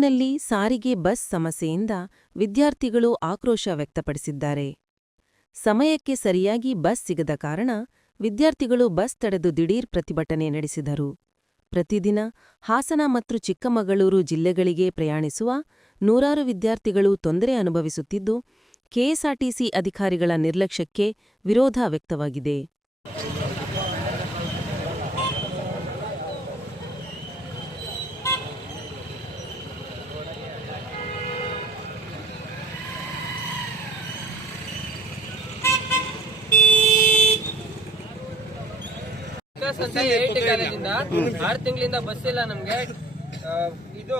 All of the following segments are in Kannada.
ಬೆಂಗಳೂರಿನಲ್ಲಿ ಸಾರಿಗೆ ಬಸ್ ಸಮಸ್ಯೆಯಿಂದ ವಿದ್ಯಾರ್ಥಿಗಳು ಆಕ್ರೋಶ ವ್ಯಕ್ತಪಡಿಸಿದ್ದಾರೆ. ಸಮಯಕ್ಕೆ ಸರಿಯಾಗಿ ಬಸ್ ಸಿಗದ ಕಾರಣ ವಿದ್ಯಾರ್ಥಿಗಳು ಬಸ್ ತಡೆದು ದಿಢೀರ್ ಪ್ರತಿಭಟನೆ ನಡೆಸಿದರು. ಪ್ರತಿದಿನ ಹಾಸನ ಮತ್ತು ಚಿಕ್ಕಮಗಳೂರು ಜಿಲ್ಲೆಗಳಿಗೆ ಪ್ರಯಾಣಿಸುವ ನೂರಾರು ವಿದ್ಯಾರ್ಥಿಗಳು ತೊಂದರೆ ಅನುಭವಿಸುತ್ತಿದ್ದು, ಕೆಎಸ್ಆರ್ಟಿಸಿ ಅಧಿಕಾರಿಗಳ ನಿರ್ಲಕ್ಷ್ಯಕ್ಕೆ ವಿರೋಧ ವ್ಯಕ್ತವಾಗಿದೆ. ವಿಕಾಸ್ ಅಂತ ಐಟಿ ಕಾಲೇಜಿಂದ ಆರು ತಿಂಗಳಿಂದ ಬಸ್ ಇಲ್ಲ ನಮ್ಗೆ. ಇದು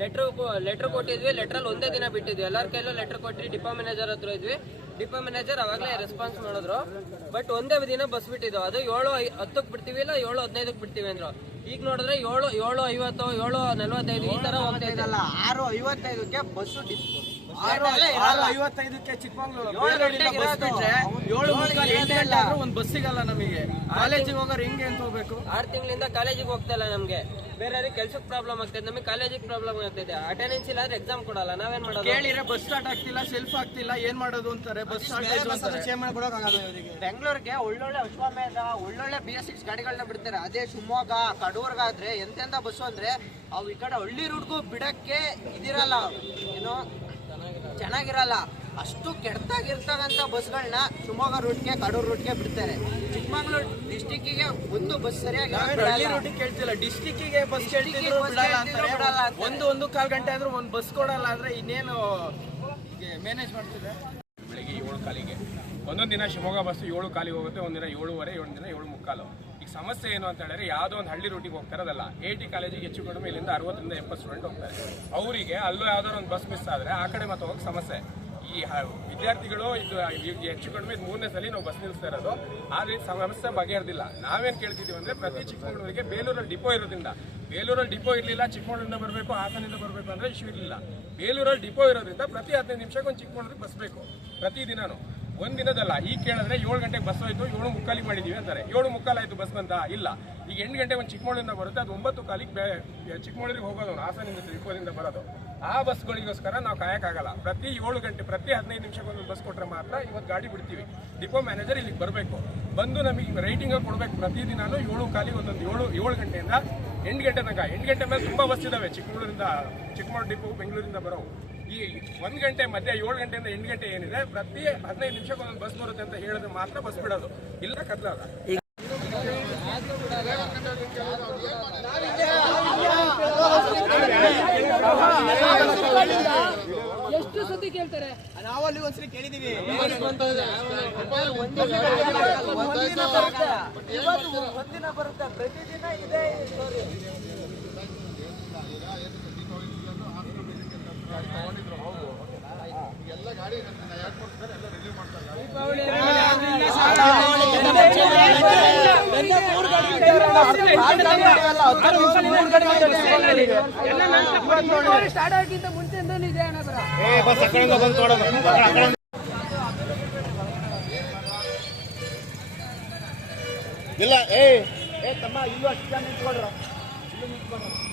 ಲೆಟರ್ ಲೆಟರ್ ಕೊಟ್ಟಿದ್ವಿ. ಲೆಟರ್ ಒಂದೇ ದಿನ ಬಿಟ್ಟಿದ್ವಿ. ಎಲ್ಲರ ಕೈಲೂ ಲೆಟರ್ ಕೊಟ್ಟಿ ಡಿಪೋ ಮ್ಯಾನೇಜರ್ ಹತ್ರ ಇದ್ವಿ. ಡಿಪೋ ಮ್ಯಾನೇಜರ್ ಅವಾಗಲೇ ರೆಸ್ಪಾನ್ಸ್ ಮಾಡಿದ್ರು. ಬಟ್ ಒಂದೇ ದಿನ ಬಸ್ ಬಿಟ್ಟಿದ್ದು. ಅದು ಏಳು ಹತ್ತಕ್ಕೆ ಬಿಡ್ತೀವಿ ಇಲ್ಲ ಏಳು ಹದಿನೈದಕ್ಕೆ ಬಿಡ್ತೀವಿ ಅಂದ್ರು. ಈಗ ನೋಡಿದ್ರೆ ಏಳು ಏಳು ಐವತ್ತು ಏಳು ನಲ್ವತ್ತೈದು ಈ ತರ ಹೋಗ್ತಾ ಇದೆ. ಅಲ್ಲ ಆರು ಐವತ್ತೈದಕ್ಕೆ ಬಸ್ ಏಳು ಆದ್ರೂ ಒಂದು ಬಸ್ ಸಿಗಲ್ಲ ನಮಗೆ. ಕಾಲೇಜಿಗೆ ಹೋಗೋರು ಹೆಂಗೆ ಅಂತ ಹೋಗ್ಬೇಕು? ಆರು ತಿಂಗಳಿಂದ ಕಾಲೇಜಿಗೆ ಹೋಗ್ತಾ ಇಲ್ಲ ನಮ್ಗೆ. ಬೇರೆ ಕೆಲ್ಸಕ್ಕೆ ಪ್ರಾಬ್ಲಮ್ ಆಗ್ತದೆ ನಮಗೆ ಕಾಲೇಜಿಗೆ ಪ್ರಾಬ್ಲಮ್ ಆಗ್ತದೆ ಅಟೆಂಡೆನ್ಸ್ ಇಲ್ಲ ಅಂದ್ರೆ ಎಕ್ಸಾಮ್ ಕೊಡಲ್ಲ. ನಾವೇನ್ ಮಾಡೋದು? ಕೇಳಿದ್ರೆ ಬಸ್ ಸ್ಟಾರ್ಟ್ ಆಗ್ತಿಲ್ಲ ಸೆಲ್ಫ್ ಆಗ್ತಿಲ್ಲ ಏನ್ ಮಾಡೋದು ಅಂತಾರೆ? ಬಸ್ ಸ್ಟಾರ್ಟ್ ಅಂತಾರೆ. ಬೆಂಗಳೂರಿಗೆ ಒಳ್ಳೊಳ್ಳೆ ಅಶ್ವಮೇಧ ಒಳ್ಳೊಳ್ಳೆ ಬಿ ಎಸ್ ಸಿಕ್ಸ್ ಗಾಡಿಗಳನ್ನ ಬಿಡ್ತಾರೆ. ಅದೇ ಶಿವಮೊಗ್ಗ ಕಡೂರ್ಗಾದ್ರೆ ಎಂತೆಂತ ಬಸ್ಸು ಅಂದ್ರೆ ಅವು ಈ ಕಡೆ ಹಳ್ಳಿ ರೂಟ್ಗೂ ಬಿಡಕ್ಕೆ ಇದಿರಲ್ಲ. ಏನೋ ಚೆನ್ನಾಗಿರಲ್ಲ. ಅಷ್ಟು ಕೆಟ್ಟದಾಗಿರ್ತಕ್ಕಂಥ ಬಸ್ಗಳನ್ನ ಶಿವಮೊಗ್ಗ ರೂಟ್ಗೆ ಕಡೂರ್ ರೂಟ್ಗೆ ಬಿಡ್ತಾರೆ. ಚಿಕ್ಕಮಗಳೂರು ಡಿಸ್ಟಿಕ್ಕಿಗೆ ಒಂದು ಬಸ್ ಸರಿಯಾಗಿ ಹಳ್ಳಿ ರೂಟಿಗೆ ಕೇಳ್ತಿಲ್ಲ. ಡಿಸ್ಟಿಕ್ಕಿಗೆ ಬಸ್ ಬಿಡಲ್ಲ ಒಂದು ಒಂದು ಕಾಲ್ ಗಂಟೆ ಆದ್ರೂ ಒಂದು ಬಸ್ ಕೊಡಲ್ಲ ಅಂದ್ರೆ ಇನ್ನೇನು ಮ್ಯಾನೇಜ್ ಮಾಡ್ತಿದೆ? ಬೆಳಿಗ್ಗೆ ಏಳು ಕಾಲಿಗೆ. ಒಂದೊಂದು ದಿನ ಶಿವಮೊಗ್ಗ ಬಸ್ಸು ಏಳು ಕಾಲಿಗೆ ಹೋಗುತ್ತೆ ಒಂದಿನ ಏಳುವರೆ ಏಳು ದಿನ ಏಳು ಮುಕ್ಕಾಲು ಈಗ ಸಮಸ್ಯೆ ಏನು ಅಂತ ಹೇಳಿದ್ರೆ ಯಾವುದೋ ಒಂದು ಹಳ್ಳಿ ರೂಟಿಗೆ ಹೋಗ್ತಾರದಲ್ಲ ಎ ಟಿ ಕಾಲೇಜಿಗೆ ಹೆಚ್ಚು ಕಡಿಮೆ ಇಲ್ಲಿಂದ ಅರವತ್ತರಿಂದ ಎಪ್ಪತ್ತು ಸ್ಟೂಡೆಂಟ್ ಹೋಗ್ತಾರೆ. ಅವರಿಗೆ ಅಲ್ಲೂ ಯಾವ್ದಾದ್ರು ಒಂದು ಬಸ್ ಮಿಸ್ ಆದರೆ ಆ ಕಡೆ ಮತ್ತೆ ಹೋಗಕ್ಕೆ ಸಮಸ್ಯೆ. ಈ ವಿದ್ಯಾರ್ಥಿಗಳು ಇದು ಹೆಚ್ಚು ಕಡಿಮೆ ಮೂರನೇ ಸಲ ನಾವು ಬಸ್ ನಿಲ್ಲಿಸ್ತಾ ಇರೋದು. ಆದರೆ ಸಮಸ್ಯೆ ಬಗೆಹರಿದಿಲ್ಲ. ನಾವೇನು ಕೇಳ್ತಿದ್ದೀವಿ ಅಂದರೆ ಪ್ರತಿ ಚಿಕ್ಕಮಗಳೂರಿಗೆ ಬೇಲೂರಲ್ಲಿ ಡಿಪೋ ಇರೋದ್ರಿಂದ. ಬೇಲೂರಲ್ಲಿ ಡಿಪೋ ಇರಲಿಲ್ಲ, ಚಿಕ್ಕಮಗಳೂರಿಂದ ಬರಬೇಕು, ಹಾಸನಿಂದ ಬರಬೇಕು ಅಂದರೆ ಇಶ್ಯೂ ಇರಲಿಲ್ಲ. ಬೇಲೂರಲ್ಲಿ ಡಿಪೋ ಇರೋದ್ರಿಂದ ಪ್ರತಿ ಹದಿನೈದು ನಿಮಿಷಕ್ಕೊಂದು ಚಿಕ್ಕಮಗಳೂರಿಗೆ ಬಸ್ ಬೇಕು ದಿನಾನು ಒಂದ್ ದಿನದಲ್ಲ, ಈಗ ಕೇಳಿದ್ರೆ ಏಳು ಗಂಟೆಗೆ ಬಸ್ ಹೋಯ್ತು, ಏಳು ಮುಕ್ಕಾಲಿಗೆ ಮಾಡಿದೀವಿ ಅಂತಾರೆ. ಏಳು ಮುಕ್ಕಾಲಾಯ್ತು ಬಸ್ ಬಂತ? ಇಲ್ಲ. ಈಗ ಎಂಟು ಗಂಟೆ ಒಂದು ಚಿಕ್ಕಮಗಳೂರಿಂದ ಬರುತ್ತೆ, ಅದು ಒಂಬತ್ತು ಕಾಲಿಗೆ ಬೇ ಚಿಕ್ಕಮಗಳೂರಿಗೆ ಹೋಗೋದು ಹಾಸನಿಂದ ತಿಳ್ಕೋದಿಂದ ಬರೋದು. ಆ ಬಸ್ಗಳಿಗೋಸ್ಕರ ನಾವು ಕಾಯೋಕ್ಕಾಗಲ್ಲ ಪ್ರತಿ ಏಳು ಗಂಟೆ, ಪ್ರತಿ ಹದಿನೈದು ನಿಮಿಷಕ್ಕೊಂದು ಬಸ್ ಕೊಟ್ಟರೆ ಮಾತ್ರ ಇವತ್ತು ಗಾಡಿ ಬಿಡ್ತೀವಿ. ಡಿಪೋ ಮ್ಯಾನೇಜರ್ ಇಲ್ಲಿಗೆ ಬರಬೇಕು. ಬಂದು ನಮಗೆ ರೈಟಿಂಗ್ ಕೊಡಬೇಕು. ಪ್ರತಿದಿನಾನು ಏಳು ಕಾಲಿಗೆ ಒಂದೊಂದು ಏಳು ಏಳು ಗಂಟೆಯಿಂದ ಎಂಟು ಗಂಟೆ ತನಕ. ಎಂಟು ಗಂಟೆ ಮೇಲೆ ತುಂಬ ಬಸ್ ಇದ್ದಾವೆ ಚಿಕ್ಕಮಗಳೂರಿಂದ ಚಿಕ್ಕಮಗಳೂರು ಡಿಪೋ ಬೆಂಗಳೂರಿಂದ ಬರೋ ಈ ಒಂದ್ ಗಂಟೆ ಮಧ್ಯ ಏಳು ಗಂಟೆಯಿಂದ ಎಂಟು ಗಂಟೆ ಏನಿದೆ ಪ್ರತಿ ಹದಿನೈದು ನಿಮಿಷಕ್ಕೆ ಒಂದೊಂದು ಬಸ್ ಬರುತ್ತೆ ಅಂತ ಹೇಳಿದ್ರೆ ಮಾತ್ರ ಬಸ್ ಬಿಡೋದು. ಇಲ್ಲ ಕದ್ಲಲ್ಲ ನಾವಲ್ಲಿ ಒಂದ್ಸರಿ ಕೇಳಿದೀವಿ. ಇವತ್ತು ಒಂದಿನ ಬರುತ್ತೆ ಪ್ರತಿದಿನ ಇದೆ story. ಇಲ್ಲ ಏ ತಮ್ಮ ಇಲ್ಲೂ ಅಷ್ಟು ನಿಂತ್ಕೊಂಡ್ರ ಇಲ್ಲೂ ನಿಂತ್ಕೊಳ್ರು